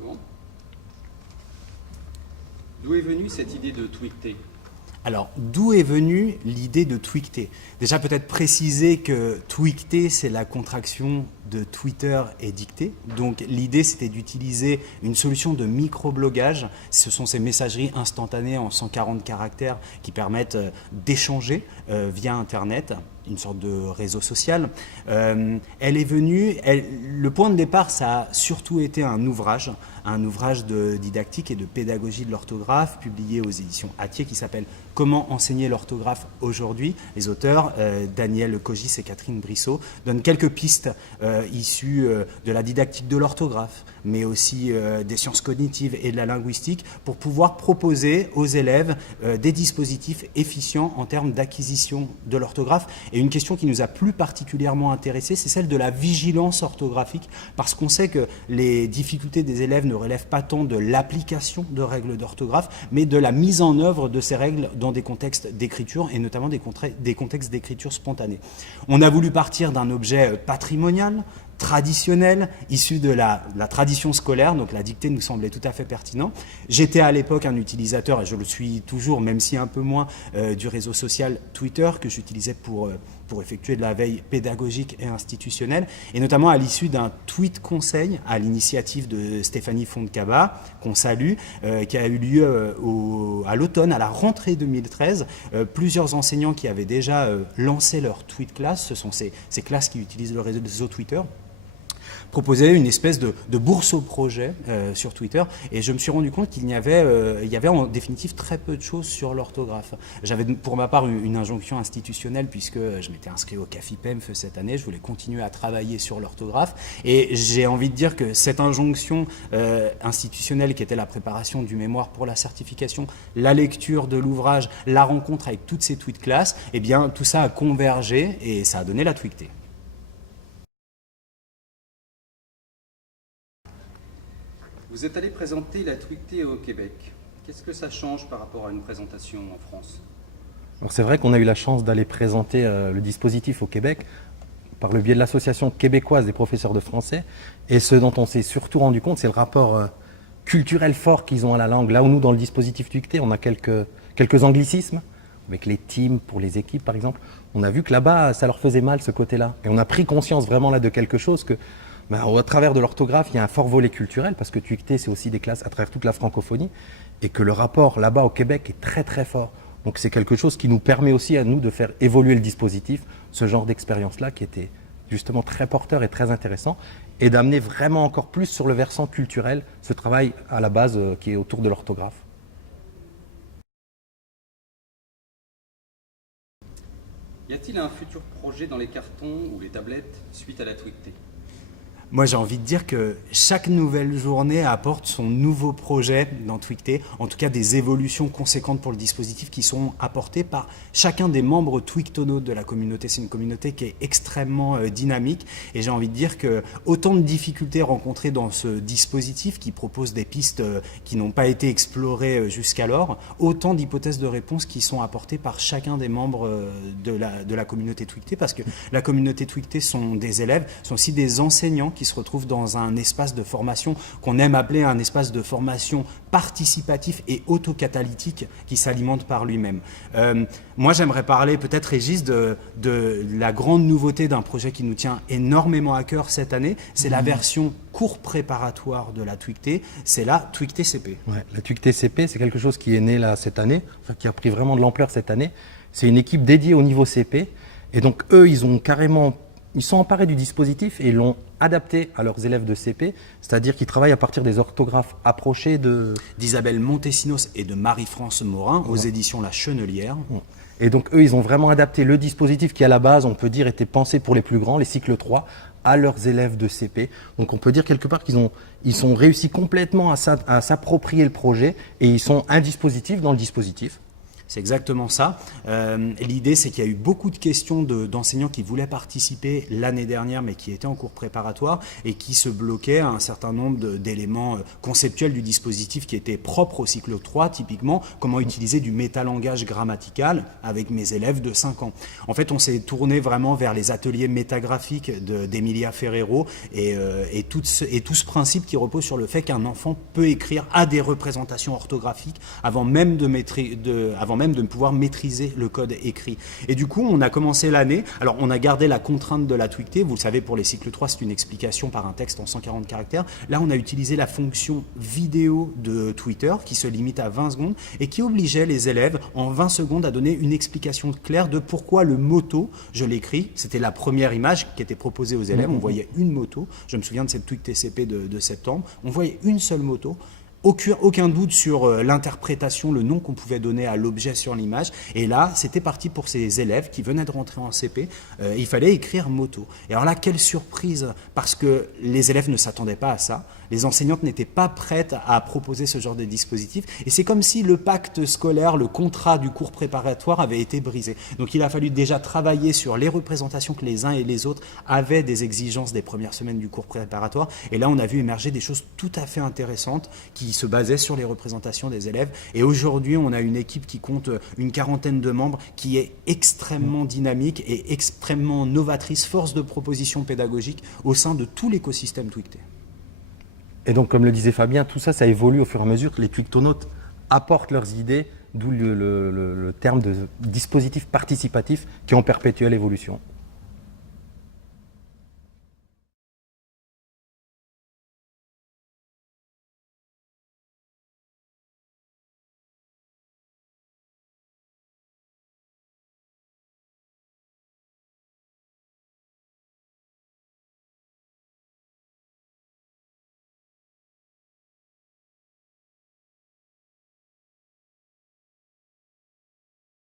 Bon. D'où est venue cette idée de tweeter? Alors, d'où est venue l'idée de tweeter? Déjà, peut-être préciser que tweeter, c'est la contraction de Twitter et dictée. Donc, l'idée, c'était d'utiliser une solution de microblogage. Ce sont ces messageries instantanées en 140 caractères qui permettent d'échanger via Internet, une sorte de réseau social. Elle est venue, le point de départ, ça a surtout été un ouvrage de didactique et de pédagogie de l'orthographe, publié aux éditions Hatier, qui s'appelle « Comment enseigner l'orthographe aujourd'hui ». Les auteurs, Daniel Cogis et Catherine Brissot, donnent quelques pistes issues de la didactique de l'orthographe, mais aussi des sciences cognitives et de la linguistique, pour pouvoir proposer aux élèves des dispositifs efficients en termes d'acquisition de l'orthographe. Et une question qui nous a plus particulièrement intéressés, c'est celle de la vigilance orthographique, parce qu'on sait que les difficultés des élèves ne relèvent pas tant de l'application de règles d'orthographe, mais de la mise en œuvre de ces règles dans des contextes d'écriture, et notamment des contextes d'écriture spontanée. On a voulu partir d'un objet patrimonial, traditionnel, issu de la tradition scolaire, donc la dictée nous semblait tout à fait pertinent. J'étais à l'époque un utilisateur, et je le suis toujours, même si un peu moins, du réseau social Twitter, que j'utilisais pour effectuer de la veille pédagogique et institutionnelle, et notamment à l'issue d'un tweet conseil à l'initiative de Stéphanie Fontcaba, qu'on salue, qui a eu lieu à l'automne, à la rentrée 2013. Plusieurs enseignants qui avaient déjà lancé leur tweet class, ce sont ces classes qui utilisent le réseau Twitter, proposer une espèce de bourse au projet sur Twitter, et je me suis rendu compte qu'il y avait en définitive très peu de choses sur l'orthographe. J'avais pour ma part une injonction institutionnelle, puisque je m'étais inscrit au CAFIPEMF cette année, je voulais continuer à travailler sur l'orthographe, et j'ai envie de dire que cette injonction institutionnelle, qui était la préparation du mémoire pour la certification, la lecture de l'ouvrage, la rencontre avec toutes ces tweet classes, eh bien tout ça a convergé et ça a donné la tweetée. Vous êtes allé présenter la tweetée au Québec. Qu'est-ce que ça change par rapport à une présentation en France? Alors c'est vrai qu'on a eu la chance d'aller présenter le dispositif au Québec par le biais de l'association québécoise des professeurs de français, et ce dont on s'est surtout rendu compte, c'est le rapport culturel fort qu'ils ont à la langue. Là où nous, dans le dispositif tweeté, on a quelques anglicismes, avec les teams pour les équipes par exemple. On a vu que là-bas, ça leur faisait mal ce côté-là, et on a pris conscience vraiment là de quelque chose, que à travers de l'orthographe, il y a un fort volet culturel, parce que tweeté, c'est aussi des classes à travers toute la francophonie, et que le rapport là-bas au Québec est très très fort. Donc c'est quelque chose qui nous permet aussi à nous de faire évoluer le dispositif, ce genre d'expérience-là qui était justement très porteur et très intéressant, et d'amener vraiment encore plus sur le versant culturel ce travail à la base qui est autour de l'orthographe. Y a-t-il un futur projet dans les cartons ou les tablettes suite à la tweetée? Moi, j'ai envie de dire que chaque nouvelle journée apporte son nouveau projet dans Tweeté, en tout cas des évolutions conséquentes pour le dispositif qui sont apportées par chacun des membres Tweetonautes de la communauté. C'est une communauté qui est extrêmement dynamique, et j'ai envie de dire que autant de difficultés rencontrées dans ce dispositif qui propose des pistes qui n'ont pas été explorées jusqu'alors, autant d'hypothèses de réponse qui sont apportées par chacun des membres de la communauté Tweeté, parce que la communauté Tweeté sont des élèves, sont aussi des enseignants qui se retrouvent dans un espace de formation qu'on aime appeler un espace de formation participatif et autocatalytique qui s'alimente par lui-même. Moi, j'aimerais parler peut-être, Régis, de la grande nouveauté d'un projet qui nous tient énormément à cœur cette année. C'est la version cours préparatoire de la tweetée, c'est la tweetée CP. Ouais, la tweetée CP, c'est quelque chose qui est né là cette année, enfin, qui a pris vraiment de l'ampleur cette année. C'est une équipe dédiée au niveau CP, et donc eux, ils sont emparés du dispositif et l'ont adapté à leurs élèves de CP, c'est-à-dire qu'ils travaillent à partir des orthographes approchées d'Isabelle Montesinos et de Marie-France Morin, aux éditions La Chenelière. Et donc eux, ils ont vraiment adapté le dispositif qui à la base, on peut dire, était pensé pour les plus grands, les cycles 3, à leurs élèves de CP. Donc on peut dire quelque part qu'ils sont réussi complètement à s'approprier le projet, et ils sont un dispositif dans le dispositif. C'est exactement ça. L'idée, c'est qu'il y a eu beaucoup de questions d'enseignants qui voulaient participer l'année dernière, mais qui étaient en cours préparatoire et qui se bloquaient à un certain nombre d'éléments conceptuels du dispositif qui étaient propres au cycle 3, typiquement comment utiliser du métalangage grammatical avec mes élèves de 5 ans. En fait, on s'est tourné vraiment vers les ateliers métagraphiques d'Emilia Ferrero et tout ce principe qui repose sur le fait qu'un enfant peut écrire à des représentations orthographiques avant même de pouvoir maîtriser le code écrit. Et du coup, on a commencé l'année. Alors, on a gardé la contrainte de la tweeter. Vous le savez, pour les cycles 3, c'est une explication par un texte en 140 caractères. Là, on a utilisé la fonction vidéo de Twitter qui se limite à 20 secondes et qui obligeait les élèves en 20 secondes à donner une explication claire de pourquoi le moto, je l'écris, c'était la première image qui était proposée aux élèves. On voyait une moto. Je me souviens de cette tweet TCP de septembre. On voyait une seule moto. Aucun doute sur l'interprétation, le nom qu'on pouvait donner à l'objet sur l'image. Et là, c'était parti pour ces élèves qui venaient de rentrer en CP. Il fallait écrire moto. Et alors là, quelle surprise, parce que les élèves ne s'attendaient pas à ça. Les enseignantes n'étaient pas prêtes à proposer ce genre de dispositif. Et c'est comme si le pacte scolaire, le contrat du cours préparatoire avait été brisé. Donc il a fallu déjà travailler sur les représentations que les uns et les autres avaient des exigences des premières semaines du cours préparatoire. Et là, on a vu émerger des choses tout à fait intéressantes qui se basaient sur les représentations des élèves. Et aujourd'hui, on a une équipe qui compte une quarantaine de membres qui est extrêmement dynamique et extrêmement novatrice, force de proposition pédagogique au sein de tout l'écosystème Twicté. Et donc, comme le disait Fabien, tout ça, ça évolue au fur et à mesure que les twictonautes apportent leurs idées, d'où le terme de dispositif participatif qui ont perpétué l'évolution.